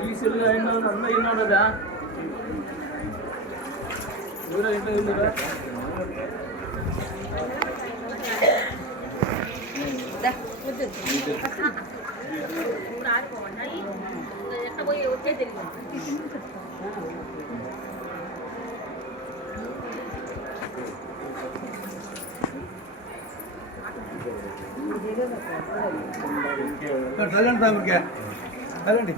ಈ ಸಿಲ್ಲ ಇನ್ನೊಂದು ಅನ್ನ ಇನ್ನೊಂದದ ಇವರ ಇನ್ನೂ ಇಲ್ಲ போய் ஒத்தே தெரியும் చల్లండి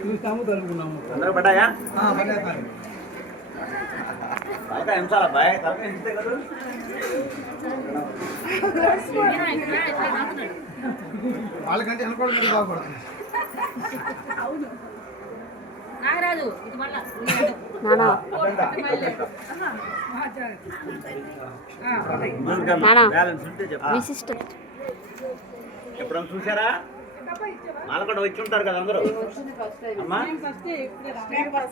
చూస్తాము తలుపుకున్నాము. అందరూ పడ్డాయా? తలకాయ ఎంచాలా బాయ్ తలకాయ ఎంచితే కదా? వాళ్ళకంటే మీద బాగుపడుతుంది. నాగరాజు ఇది మళ్ళా. బ్యాలెన్స్ ఉంటే చెప్పు ఎప్పుడైనా చూసారా మాలకొండ వచ్చి ఉంటారు కదా అందరూ. అమ్మా.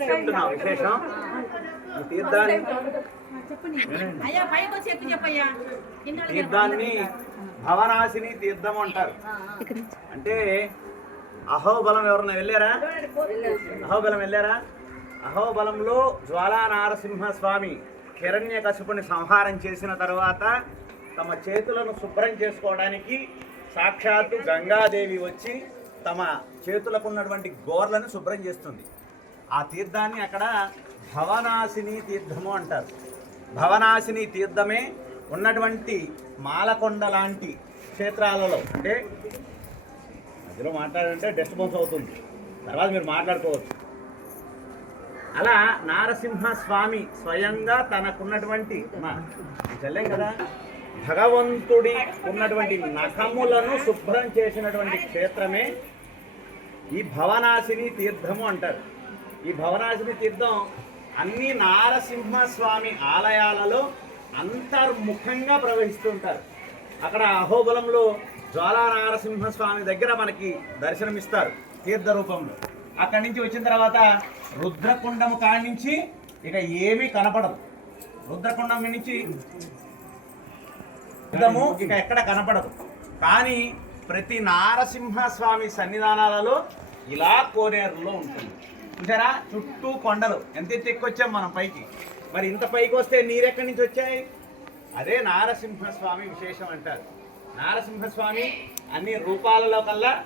చెప్తున్నా విశేషం? తీర్థాన్ని తీర్థాన్ని భవనాశిని తీర్థం అంటారు. అంటే అహోబలం ఎవరన్నా వెళ్ళారా? అహోబలం వెళ్ళారా? అహోబలంలో జ్వాలా నారసింహ స్వామి హిరణ్య కశపుని సంహారం చేసిన తర్వాత తమ చేతులను శుభ్రం చేసుకోవడానికి సాక్షాత్తు గంగాదేవి వచ్చి తమ చేతులకు ఉన్నటువంటి గోర్లను శుభ్రం చేస్తుంది. ఆ తీర్థాన్ని అక్కడ భవనాశిని తీర్థము అంటారు. భవనాశిని తీర్థమే ఉన్నటువంటి మాలకొండ లాంటి క్షేత్రాలలో అంటే మధ్యలో మాట్లాడంటే డిస్టర్బెన్స్ అవుతుంది. తర్వాత మీరు మాట్లాడుకోవచ్చు. అలా నారసింహ స్వామి స్వయంగా తనకున్నటువంటి చెల్లెం కదా భగవంతుడి ఉన్నటువంటి నఖములను శుభ్రం చేసినటువంటి క్షేత్రమే ఈ భవనాశిని తీర్థము అంటారు. ఈ భవనాశిని తీర్థం అన్ని నారసింహ స్వామి ఆలయాలలో అంతర్ముఖంగా ప్రవహిస్తుంటారు. అక్కడ అహోబలంలో జ్వాలానారసింహస్వామి దగ్గర మనకి దర్శనమిస్తారు తీర్థ రూపంలో అక్కడి నుంచి వచ్చిన తర్వాత రుద్రకుండము కాడి నుంచి ఇక ఏమీ కనపడదు. రుద్రకుండం నుంచి యుద్ధము ఇక ఎక్కడ కనపడదు. కానీ ప్రతి నారసింహస్వామి సన్నిధానాలలో ఇలా కోనేరులో ఉంటుంది. చూసారా? చుట్టూ కొండలు. ఎంత ఎత్తు ఎక్కొచ్చాం మనం పైకి. మరి ఇంత పైకి వస్తే నీరెక్కడి నుంచి వచ్చాయి? అదే నారసింహస్వామి విశేషం అంటారు. నారసింహస్వామి అన్ని రూపాలలో కల్లా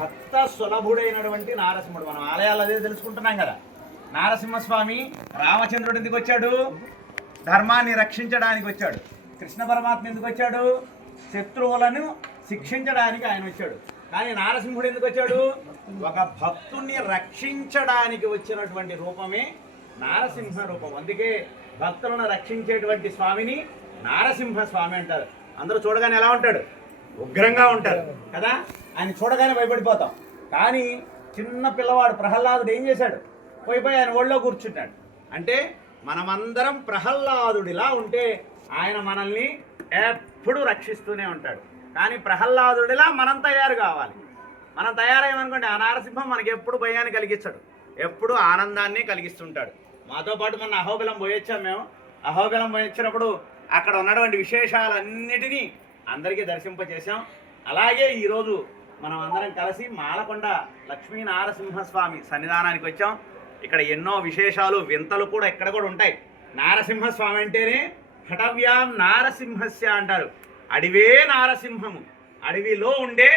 భక్త సులభుడైనటువంటి నారసింహుడు. మనం ఆలయాలు అదే తెలుసుకుంటున్నాం కదా. నారసింహస్వామి రామచంద్రుడు ఎందుకు వచ్చాడు? ధర్మాన్ని రక్షించడానికి వచ్చాడు. కృష్ణ పరమాత్మ ఎందుకు వచ్చాడు? శత్రువులను శిక్షించడానికి ఆయన వచ్చాడు. కానీ నారసింహుడు ఎందుకు వచ్చాడు? ఒక భక్తుణ్ణి రక్షించడానికి వచ్చినటువంటి రూపమే నారసింహ రూపం. అందుకే భక్తులను రక్షించేటువంటి స్వామిని నారసింహ స్వామి అంటారు. అందరూ చూడగానే ఎలా ఉంటాడు? ఉగ్రంగా ఉంటారు. కదా? ఆయన చూడగానే భయపడిపోతాం. కానీ చిన్న పిల్లవాడు ప్రహ్లాదుడు ఏం చేశాడు? పోయిపోయి ఆయన ఒళ్ళో కూర్చుంటాడు. అంటే మనమందరం ప్రహ్లాదుడిలా ఉంటే ఆయన మనల్ని ఎప్పుడూ రక్షిస్తూనే ఉంటాడు. కానీ ప్రహ్లాదుడిలా మనం తయారు కావాలి. మనం తయారయ్యామనుకోండి ఆ నారసింహం మనకి ఎప్పుడు భయాన్ని కలిగించాడు ఎప్పుడు ఆనందాన్ని కలిగిస్తుంటాడు. మాతో పాటు మొన్న అహోబిలం పోయొచ్చాం మేము. అహోబిలం పోయొచ్చినప్పుడు అక్కడ ఉన్నటువంటి విశేషాలన్నిటినీ అందరికీ దర్శింపచేశాం అలాగే ఈరోజు మనం అందరం కలిసి మాలకొండ లక్ష్మీ నారసింహస్వామి సన్నిధానానికి వచ్చాం. ఇక్కడ ఎన్నో విశేషాలు వింతలు కూడా ఇక్కడ కూడా ఉంటాయి. నారసింహస్వామి అంటేనే హఠవ్యాం నారసింహస్య అంటారు. అడివే నారసింహము అడవిలో ఉండే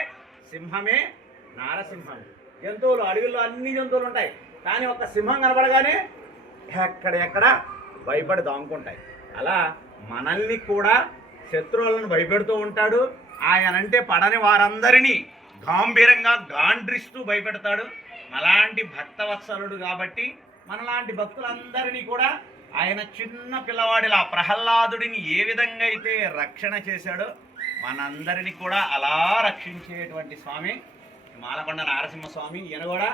సింహమే నారసింహం. జంతువులు అడవిలో అన్ని జంతువులు ఉంటాయి. కానీ ఒక సింహం కనపడగానే ఎక్కడెక్కడ భయపడి దాముకుంటాయి అలా మనల్ని కూడా శత్రువులను భయపెడుతూ ఉంటాడు. ఆయనంటే పడని వారందరినీ గాంభీరంగా గాండ్రిస్తూ భయపెడతాడు. అలాంటి భక్తవత్సలుడు కాబట్టి మనలాంటి భక్తులందరినీ కూడా ఆయన చిన్న పిల్లవాడిలా ప్రహ్లాదుడిని ఏ విధంగా అయితే రక్షణ చేశాడో మనందరినీ కూడా అలా రక్షించేటువంటి స్వామి మాలకొండ నారసింహస్వామి ఈయన కూడా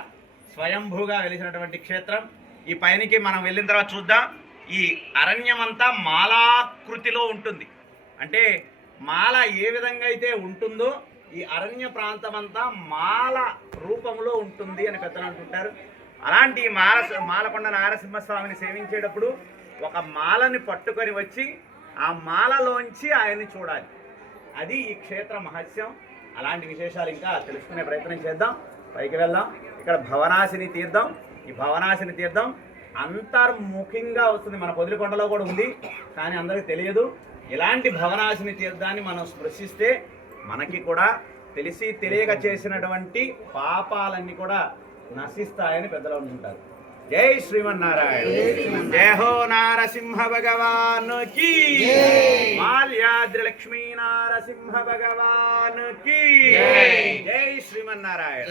స్వయంభూగా వెలిసినటువంటి క్షేత్రం. ఈ పైనకి మనం వెళ్ళిన తర్వాత చూద్దాం. ఈ అరణ్యమంతా మాలాకృతిలో ఉంటుంది. అంటే మాల ఏ విధంగా అయితే ఉంటుందో ఈ అరణ్య ప్రాంతం అంతా మాల రూపంలో ఉంటుంది అని పెద్దలు అంటుంటారు. అలాంటి మాల మాలకొండ నారసింహస్వామిని సేవించేటప్పుడు ఒక మాలని పట్టుకొని వచ్చి ఆ మాలలోంచి ఆయన్ని చూడాలి. అది ఈ క్షేత్ర మహత్యం. అలాంటి విశేషాలు ఇంకా తెలుసుకునే ప్రయత్నం చేద్దాం. పైకి వెళ్దాం. ఇక్కడ భవనాశిని తీర్థం. ఈ భవనాశిని తీర్థం అంతర్ముఖంగా వస్తుంది. మన పొదిలికొండలో కూడా ఉంది కానీ అందరికీ తెలియదు. ఇలాంటి భవనాశిని తీర్థాన్ని మనం స్పృశిస్తే మనకి కూడా తెలిసి తెలియక చేసినటువంటి పాపాలన్నీ కూడా నశిస్తాయని పెద్దలు అనుకుంటారు జై శ్రీమన్నారాయణ. జయ హో నారసింహ భగవాన్కి. మాల్యాద్రి లక్ష్మీ నారసింహ భగవాన్కి. జై శ్రీమన్నారాయణ.